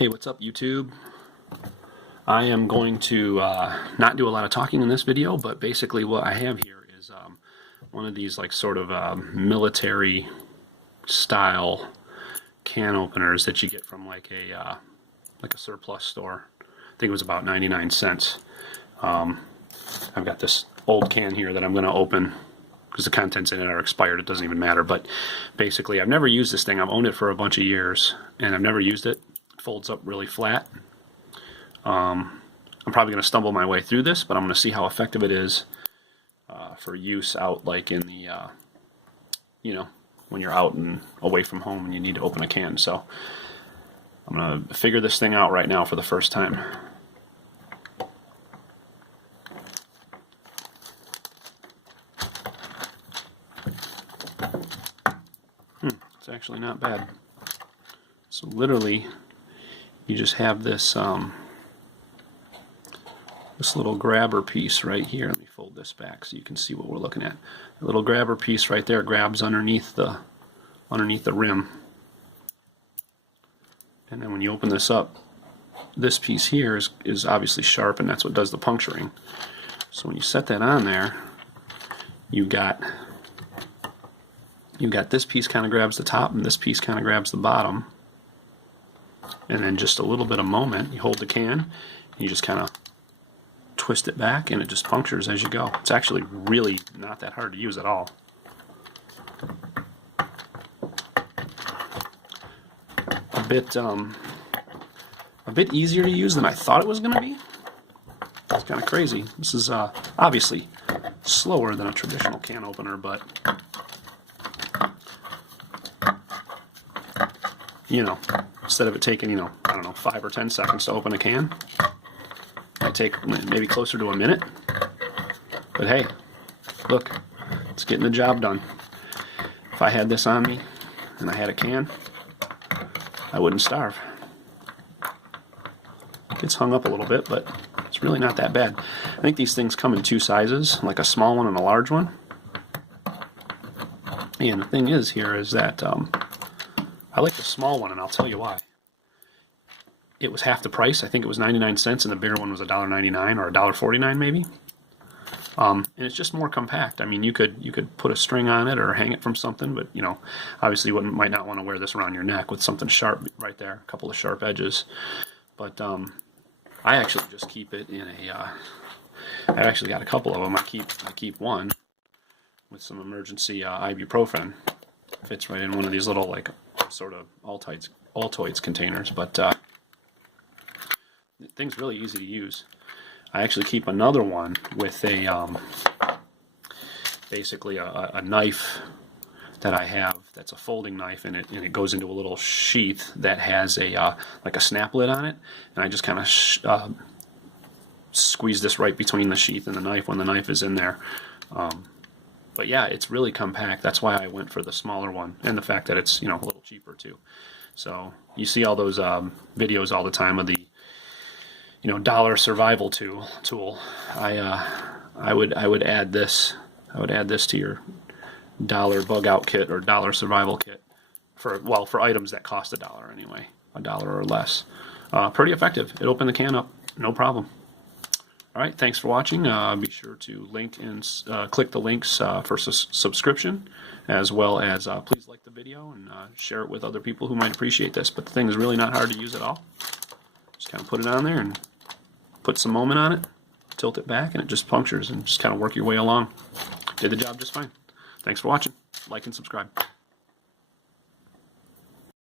Hey, what's up YouTube? I am going to not do a lot of talking in this video, but basically what I have here is one of these like sort of military style can openers that you get from like a surplus store. I think it was about 99 cents. I've got this old can here that I'm going to open because the contents in it are expired. It doesn't even matter, but basically I've never used this thing. I've owned it for a bunch of years and I've never used it. It folds up really flat. I'm probably going to stumble my way through this, but I'm going to see how effective it is for use out like in the, when you're out and away from home and you need to open a can. So I'm going to figure this thing out right now for the first time. It's actually not bad. So literally, you just have this this little grabber piece right here. Let me fold this back so you can see what we're looking at. The little grabber piece right there grabs underneath the rim. And then when you open this up, this piece here is obviously sharp, and that's what does the puncturing. So when you set that on there, you got this piece kind of grabs the top, and this piece kind of grabs the bottom. And then just a little bit of moment, you hold the can, and you just kind of twist it back, and it just punctures as you go. It's actually really not that hard to use at all. A bit easier to use than I thought it was going to be. It's kind of crazy. This is obviously slower than a traditional can opener, but instead of it taking, I don't know, 5 or 10 seconds to open a can, I take maybe closer to a minute. But hey, look, it's getting the job done. If I had this on me and I had a can, I wouldn't starve. It's hung up a little bit, but it's really not that bad. I think these things come in two sizes, like a small one and a large one. And the thing is here is that I like the small one, and I'll tell you why. It was half the price. I think it was 99 cents, and the bigger one was $1.99 or $1.49 maybe. And it's just more compact. I mean, you could put a string on it or hang it from something, but obviously you might not want to wear this around your neck with something sharp right there, a couple of sharp edges. But I actually just keep it in a. I've actually got a couple of them. I keep one with some emergency ibuprofen. Fits right in one of these little like sort of Altoids containers, but the thing's really easy to use. I actually keep another one with a basically a knife that I have that's a folding knife, and it goes into a little sheath that has a like a snap lid on it, and I just kind of squeeze this right between the sheath and the knife when the knife is in there. But yeah, it's really compact. That's why I went for the smaller one, and the fact that it's a little cheaper too. So you see all those videos all the time of the dollar survival tool. I would add this. I would add this to your dollar bug out kit or dollar survival kit for items that cost $1 anyway, $1 or less. Pretty effective. It opened the can up, no problem. All right, thanks for watching. Be sure to link and click the links for subscription, as well as please like the video and share it with other people who might appreciate this. But the thing is really not hard to use at all. Just kind of put it on there and put some moment on it, tilt it back, and it just punctures, and just kind of work your way along. Did the job just fine. Thanks for watching. Like and subscribe.